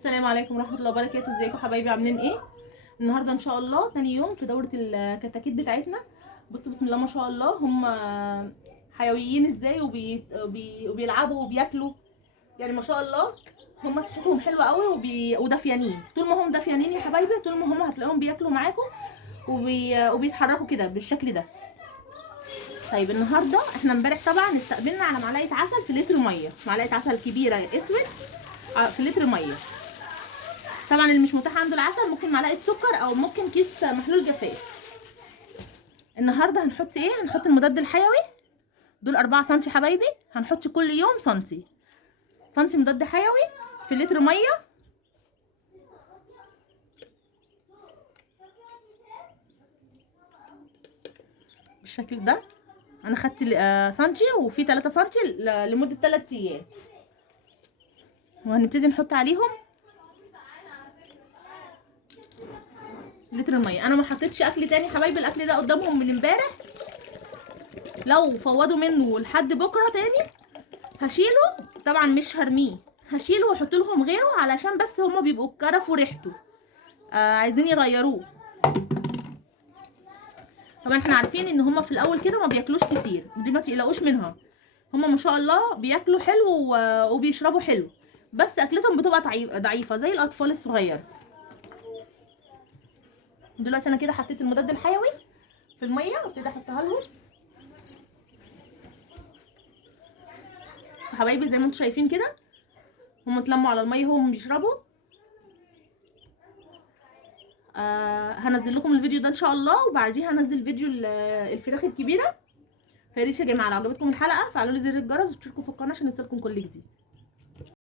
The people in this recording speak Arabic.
السلام عليكم ورحمه الله وبركاته. ازيكم حبايبي؟ عاملين ايه؟ النهارده ان شاء الله تاني يوم في دوره الكتاكيت بتاعتنا. بصوا بسم الله ما شاء الله، هم حيويين ازاي وبيلعبوا وبياكلوا، يعني ما شاء الله. هم صحتهم حلوه قوي ودافيانين. طول ما هم دافيانين يا حبايبي، طول ما هم هتلاقيهم بياكلوا معاكم وبيتحركوا كده بالشكل ده. طيب النهارده احنا امبارح طبعا استقبلنا على معلقه عسل في لتر ميه، معلقه عسل كبيره اسود في لتر ميه. طبعا اللي مش متاح عنده العسل ممكن معلقه سكر او ممكن كيس محلول جفاف. النهارده هنحط ايه؟ هنحط المضاد الحيوي. دول 4 سنتي حبايبي، هنحط كل يوم سنتي مضاد حيوي في لتر ميه. بالشكل ده. انا خدت سنتي وفي 3 سنتي لمده 3 ايام، وهنبتدي نحط عليهم لتر الميه. انا ما حطيتش اكل تاني حبايبي، الاكل ده قدامهم من امبارح، لو فوضوا منه لحد بكره تاني هشيله. طبعا مش هرميه، هشيله واحط لهم غيره علشان بس هما بيبقوا كرفوا ريحته، عايزين يغيروه. طبعا احنا عارفين ان هما في الاول كده ما بياكلوش كتير، دي ما تقلقوش منها. هما ما شاء الله بياكلوا حلو وبيشربوا حلو، بس اكلتهم بتبقى ضعيفه زي الاطفال الصغير. دلوقتي انا كده حطيت المضاد الحيوي في الميه وابتدي احطها لهم. بس حبايبي زي ما انتم شايفين كده، هم اتلموا على الميه وهم بيشربوا. هنزل لكم الفيديو ده ان شاء الله، وبعديها هنزل فيديو الفراخ الكبيره. فياريت يا جماعه لو عجبتكم الحلقه فعلوا لي زر الجرس واشتركوا في القناه عشان يوصلكم كل جديد.